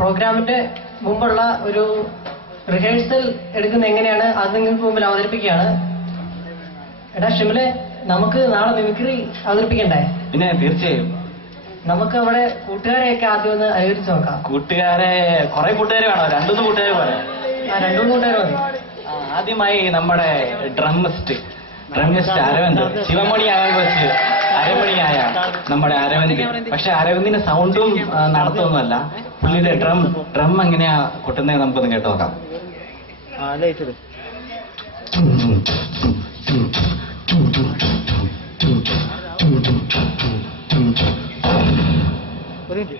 പ്രോഗ്രാമിന്റെ മുമ്പുള്ള ഒരു റിഹേഴ്സൽ എടുക്കുന്ന എങ്ങനെയാണ് അത് നിങ്ങൾക്ക് മുമ്പിൽ അവതരിപ്പിക്കുകയാണ്. എടാ ഷിമിലെ, നമുക്ക് നാളെ മിമിക്രി അവതരിപ്പിക്കണ്ടേ? പിന്നെ തീർച്ചയായും. നമുക്ക് അവിടെ കൂട്ടുകാരെയൊക്കെ ആദ്യം ഒന്ന് അനുകരിച്ച് നോക്കാം. കൂട്ടുകാരെ കുറെ കൂട്ടുകാർ വേണോ? രണ്ടൂന്ന് കൂട്ടുകാർ പറയാം. രണ്ടൂന്ന് കൂട്ടുകാർ മതി. ആദ്യമായി നമ്മുടെ ഡ്രമ്മിസ്റ്റ് അരവിന്ദ്, ശിവമണി ആകാൻ വെച്ച് അരമണിയായ നമ്മുടെ അരവിന്ദ്. പക്ഷെ അരവിന്ദിന്റെ സൗണ്ടും നടത്തുന്നതല്ല, പുള്ളിയുടെ ഡ്രം എങ്ങനെയാ കൊട്ടുന്നത് നമുക്കൊന്ന് കേട്ട് നോക്കാം.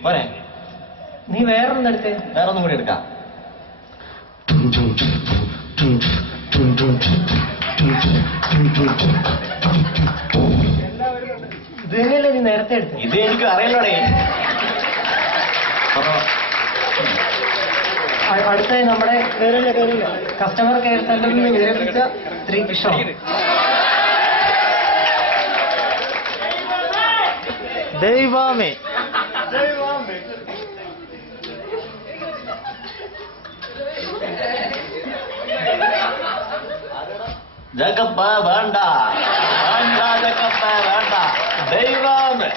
പോരെ? നീ വേറൊന്നെടുത്ത് വേറൊന്നും കൂടി എടുക്കാം. ഇത് തന്നെയല്ലേ നീ നേരത്തെ എടുത്ത്? ഇത് എനിക്ക് അറിയലോടെ. അടുത്തായി നമ്മുടെ കസ്റ്റമർ കെയർ സെന്ററിൽ നിന്ന് വിരമിച്ച ശ്രീ കിഷോർ. ദൈവമേ, ജഗപ്പ വേണ്ട, ജഗപ്പ വേണ്ട, ദൈവമേ.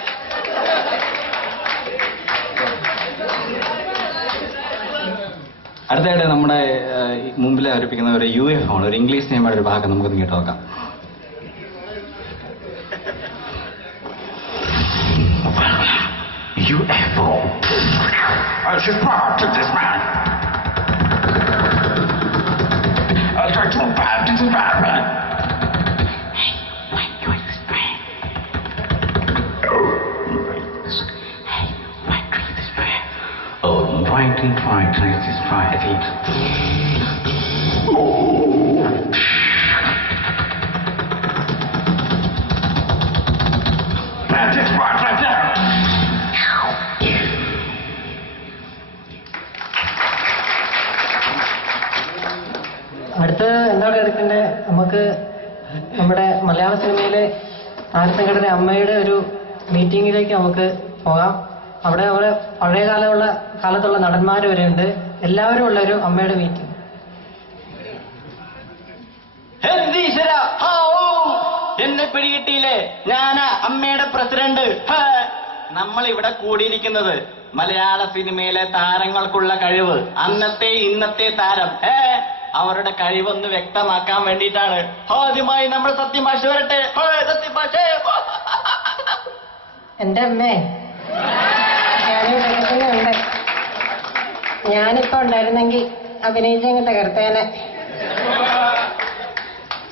അടുത്തായിട്ട് നമ്മുടെ മുമ്പിൽ അവതരിപ്പിക്കുന്ന ഒരു UFO ആണ്, ഒരു ഇംഗ്ലീഷ് സിനിമയുടെ ഒരു ഭാഗം നമുക്കൊന്ന് കേട്ട് നോക്കാം. UFO. I should talk to this man. I'll try to bad to the bad man. Hey, when you explain. Hey, when drink this prayer. Oh, drink this prayer. That's it, right there. അടുത്ത് എന്താണ് എടുക്കേണ്ടത്? നമുക്ക് നമ്മുടെ മലയാള സിനിമയിലെ താരസംഘടന അമ്മയുടെ ഒരു മീറ്റിംഗിലേക്ക് നമുക്ക് പോകാം. അവിടെ പഴയ കാലത്തുള്ള നടന്മാർ വരെ ഉണ്ട്. എല്ലാവരും ഉള്ള ഒരു അമ്മയുടെ മീറ്റിംഗ്. എന്നെ പിടികിട്ടിയില്ലേ? ഞാനാ അമ്മയുടെ പ്രസിഡന്റ്. നമ്മൾ ഇവിടെ കൂടിയിരിക്കുന്നത് മലയാള സിനിമയിലെ താരങ്ങൾക്കുള്ള കഴിവ്, അന്നത്തെ ഇന്നത്തെ താരം അവരുടെ കഴിവൊന്ന് വ്യക്തമാക്കാൻ വേണ്ടിയിട്ടാണ്. ആദ്യമായി നമ്മൾ സത്യമാഷ വരട്ടെ. സത്യമാഷേ, എന്റെ അമ്മേ, ഉണ്ട്. ഞാനിപ്പോ ഉണ്ടായിരുന്നെങ്കിൽ അഭിനയിച്ചങ്ങ് തകർത്തേനെ.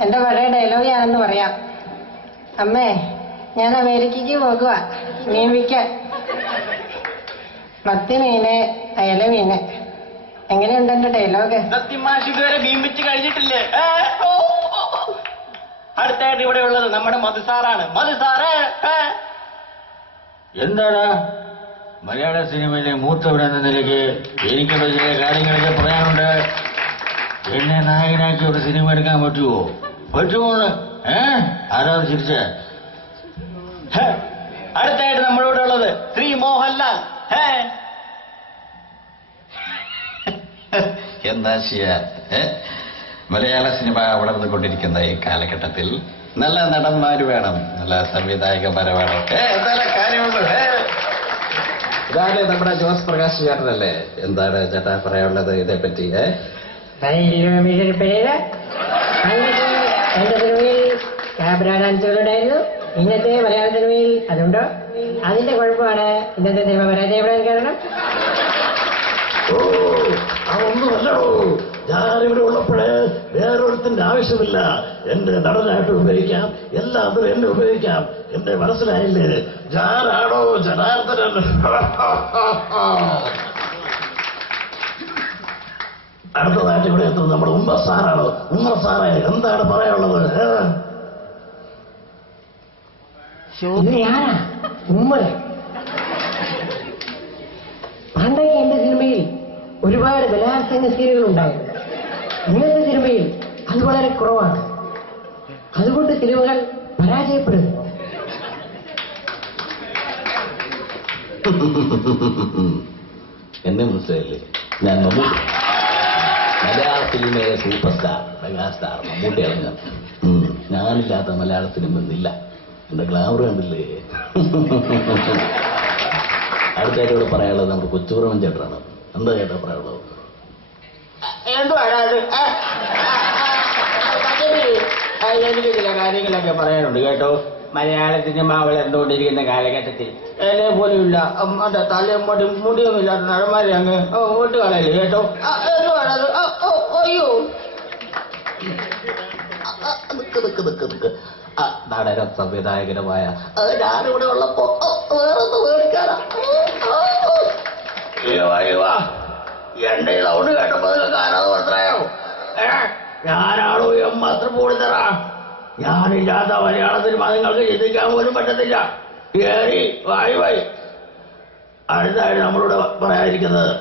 എന്റെ പഴയ ഡയലോഗ് ഞാനെന്ന് പറയാം. അമ്മേ, ഞാൻ അമേരിക്കയ്ക്ക് പോകുക മീൻ വിൽക്കാൻ. മത്തി മീന്, അയല മീന്. എങ്ങനെയുണ്ട് എന്റെ ഡയലോഗ്? സത്യമാഷ് ഇതുവരെ ബീമിച്ച് കഴിഞ്ഞിട്ടില്ലേ? അടുത്തായിട്ട് ഇവിടെ ഉള്ളത് നമ്മുടെ മധുസാറാണ്. മധുസാറ്, എന്താണ് മലയാള സിനിമയിലെ മൂത്തവിടെ എന്ന നിലയ്ക്ക് എനിക്കുള്ള ചില കാര്യങ്ങളൊക്കെ പറയാനുണ്ട്. എന്നെ നായകനാക്കി ഒരു സിനിമ എടുക്കാൻ പറ്റുമോ? ആരാ ചിരിച്ച? അടുത്തായിട്ട് നമ്മളിവിടെ ഉള്ളത് ശ്രീ മോഹൻലാൽ. എന്താ ചെയ്യാ, മലയാള സിനിമ വളർന്നുകൊണ്ടിരിക്കുന്ന ഈ കാലഘട്ടത്തിൽ നല്ല നടന്മാര് വേണം, നല്ല സംവിധായകന്മാര് വേണം. എന്തായാലും കാര്യമുള്ളൂ. ഇതാണ് നമ്മുടെ ജോസ് പ്രകാശ് ചേട്ടനല്ലേ? എന്താണ് ചേട്ടാ പറയാനുള്ളത് ഇതേപ്പറ്റി? എന്റെ സിനിമയിൽ ക്യാമറ ഡാൻസുകളുണ്ടായിരുന്നു. ഇന്നത്തെ മലയാള സിനിമയിൽ അതുണ്ടോ? അതിന്റെ കുഴപ്പമാണ് ഇന്നത്തെ സിനിമ പരാജയപ്പെടാൻ കാരണം. അതൊന്നുമല്ലോ, ഞാനിവിടെ ഉള്ളപ്പോഴേ വേറൊരുത്തിന്റെ ആവശ്യമില്ല. എന്റെ നടനായിട്ട് ഉപയോഗിക്കാം, എല്ലാത്തിനും എന്നെ ഉപയോഗിക്കാം. എന്റെ മനസ്സിലായില്ലേ? ഞാനാണോ ജനാർദ്ദനൻ? അടുത്തതായിട്ട് ഇവിടെ എത്തുന്നത് നമ്മുടെ ഉമ്മ സാറാണ്. ഉമ്മ സാറേ, എന്താണ് പറയാനുള്ളത്? പണ്ടേ എന്റെ സിനിമയിൽ ഒരുപാട് ബലാത്സംഗ സീനുകൾ ഉണ്ടായിരുന്നു. ഇന്നത്തെ സിനിമയിൽ അത് വളരെ കുറവാണ്. അതുകൊണ്ട് സിനിമകൾ പരാജയപ്പെടുന്നു. എന്നെ മനസ്സിലായില്ലേ? ഞാൻ മമ്മൂട്ടി, മലയാള സിനിമയിലെ സൂപ്പർ സ്റ്റാർ, മെഗാസ്റ്റാർ മമ്മൂട്ടിയാണ് ഞാൻ. ഞാനില്ലാത്ത മലയാള സിനിമ ഇന്നില്ല. എന്റെ ഗ്ലാമർ കണ്ടില്ലേ? അടുത്തായിട്ട് ഇവിടെ പറയാനുള്ളത് നമ്മുടെ കൊച്ചുറമൻ ചേട്ടനാണ്. എന്താ ചേട്ടാ പറയാനുള്ളത്? എനിക്ക് ചില കാര്യങ്ങളൊക്കെ പറയാനുണ്ട് കേട്ടോ. മലയാള സിനിമ വളർന്നുകൊണ്ടിരിക്കുന്ന കാലഘട്ടത്തിൽ എന്നെ പോലെയുള്ള മറ്റേ തലയും മുടിയുമില്ലാത്ത നടന്മാരെ അങ്ങ് വോട്ട് കളയല്ലേ കേട്ടോ. അയ്യോ നാടക സംവിധായകനുമായ ഞാനിവിടെ ഉള്ളപ്പോ വേറൊന്ന് മേടിക്കാനാ. എന്റെ സൗണ്ട് കേട്ടപ്പോ ആരാധന മനസ്സിലായോ? ഞാനാണോ മാത്രം പോളിത്തറ? ഞാനില്ലാത്ത മലയാള സിനിമ നിങ്ങൾക്ക് ചിന്തിക്കാൻ പോലും പറ്റത്തില്ല. കേറി വായി വായി. അടുത്തായിട്ട് നമ്മളോട് പറയാതിരിക്കുന്നത്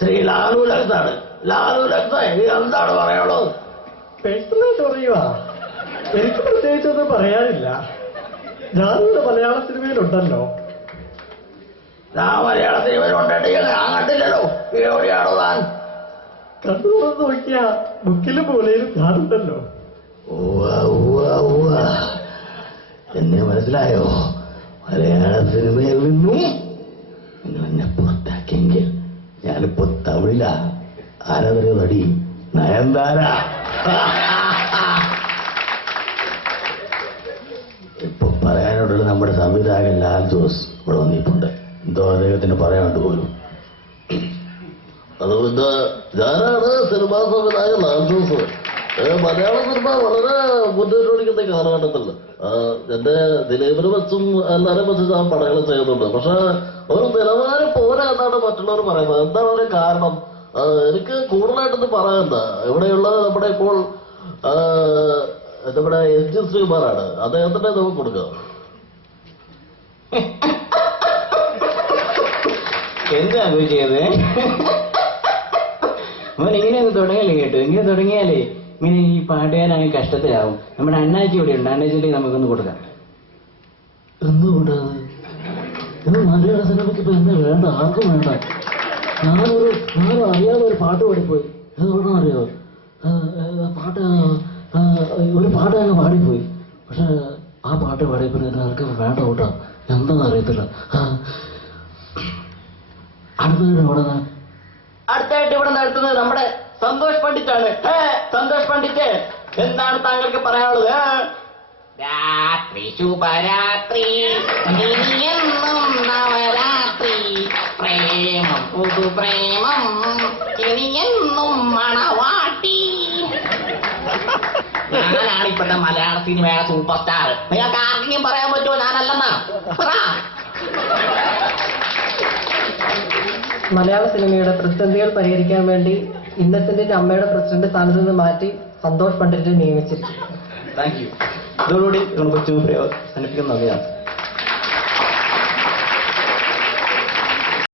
ശ്രീ ലാലു ലക്സാണ്. ലാലു ലക്സ എന്താണ് പറയാനുള്ളത്? പേഴ്സണലായിട്ട് പറയുക, എനിക്ക് പ്രത്യേകിച്ചൊന്നും പറയാനില്ല. ഞാനിവിടെ മലയാള സിനിമയിലുണ്ടല്ലോ. ഞാൻ മലയാള സിനിമയിലുണ്ടെങ്കിൽ ഞാൻ കണ്ടില്ലല്ലോ. എവിടെയാണോ താൻ? കണ്ടു തുറന്ന് നോക്കിയാ ബുക്കിലും പോലെയും കാണുന്നല്ലോ. എന്നെ മനസ്സിലായോ? മലയാള സിനിമയിൽ നിന്നും നിങ്ങൾ എന്നെ പുറത്താക്കിയെങ്കിൽ ഞാനിപ്പോ തമിഴില ആരാധന നടി നയൻതാര. ഇപ്പൊ പറയാനോടുള്ള നമ്മുടെ സംവിധായകൻ ലാൽ ജോസ് ഇവിടെ വന്നിട്ടുണ്ട്. എന്തോ അദ്ദേഹത്തിന് പറയാനുണ്ട് പോലും. അതുകൊണ്ട് ഞാനാണ് സിനിമാ സംവിധായകൻ ലാൽ ജോസ്. മലയാള സിനിമ വളരെ മുന്നോട്ടുപിടിക്കുന്ന കാലഘട്ടത്തിൽ എന്റെ ദിലീപിനെ വെച്ചും എല്ലാവരും വെച്ച് ഞാൻ പടങ്ങൾ ചെയ്യുന്നുണ്ട്. പക്ഷെ ഒരു നിലവാരം പോരാ എന്നാണ് മറ്റുള്ളവർ പറയുന്നത്. എന്താണ് ഒരു കാരണം? എനിക്ക് കൂടുതലായിട്ടൊന്ന് പറയണ്ട. ഇവിടെയുള്ളത് നമ്മുടെ ഇപ്പോൾ നമ്മുടെ എസ് ജി ശ്രീകുമാറാണ്. അദ്ദേഹത്തിന്റെ നമുക്ക് കൊടുക്കുക. എന്താണ് ചെയ്തത്? അവൻ ഇങ്ങനെയൊന്ന് തുടങ്ങിയല്ലേ കേട്ടോ. ഇങ്ങനെ തുടങ്ങിയാലേ ഇങ്ങനെ ഈ പാട്ടുകാരൻ കഷ്ടത്തിലാവും. നമ്മുടെ അണ്ണാച്ചി ഇവിടെ ഉണ്ട്. അണ്ണാച്ചിലേക്ക് നമുക്കൊന്ന് കൊടുക്കാം. എന്തുകൊണ്ട് മലയാള സിനിമയ്ക്ക് ഇപ്പൊ എന്താ വേണ്ട? ആർക്കും വേണ്ട. ഞാനും അറിയാതെ ഒരു പാട്ട് പാടിപ്പോയി. എന്തുകൊണ്ടാണ് അറിയോ? പാട്ട് ഒരു പാട്ട് അങ്ങ് പാടിപ്പോയി. പക്ഷെ ആ പാട്ട് പാടിയപ്പോൾ ആർക്ക് വേണ്ട കൂട്ടാ. എന്താണെന്ന് അറിയത്തില്ല. അടുത്തായിട്ട് ഇവിടെ നടത്തുന്നത് നമ്മുടെ സന്തോഷ് പണ്ഡിറ്റാണ്. സന്തോഷ് പണ്ഡിറ്റ്, എന്താണ് താങ്കൾക്ക് പറയാനുള്ളത്? രാത്രി ശുഭരാത്രി, ഇനിയെന്നും നവരാത്രി, പ്രേമം പുതുപ്രേമം, ഇനിയെന്നും മണവാട്ടി. ഞാനാണ് ഇപ്പോഴത്തെ മലയാള സിനിമയുടെ സൂപ്പർ സ്റ്റാർ. നിങ്ങൾക്ക് ആർക്കെങ്കിലും പറയാൻ പറ്റുമോ ഞാനല്ലെന്നാ? മലയാള സിനിമയുടെ പ്രതിസന്ധികൾ പരിഹരിക്കാൻ വേണ്ടി ഇന്നസെന്റിന്റെ അമ്മയുടെ പ്രസിഡന്റ് സ്ഥാനത്ത് നിന്ന് മാറ്റി സന്തോഷ് പണ്ഡിറ്റിനെ നിയമിച്ചിരിക്കുന്നു. Thank you. ഇതോടുകൂടി കൊച്ചു പ്രയോ സന്നിപ്പിക്കുന്ന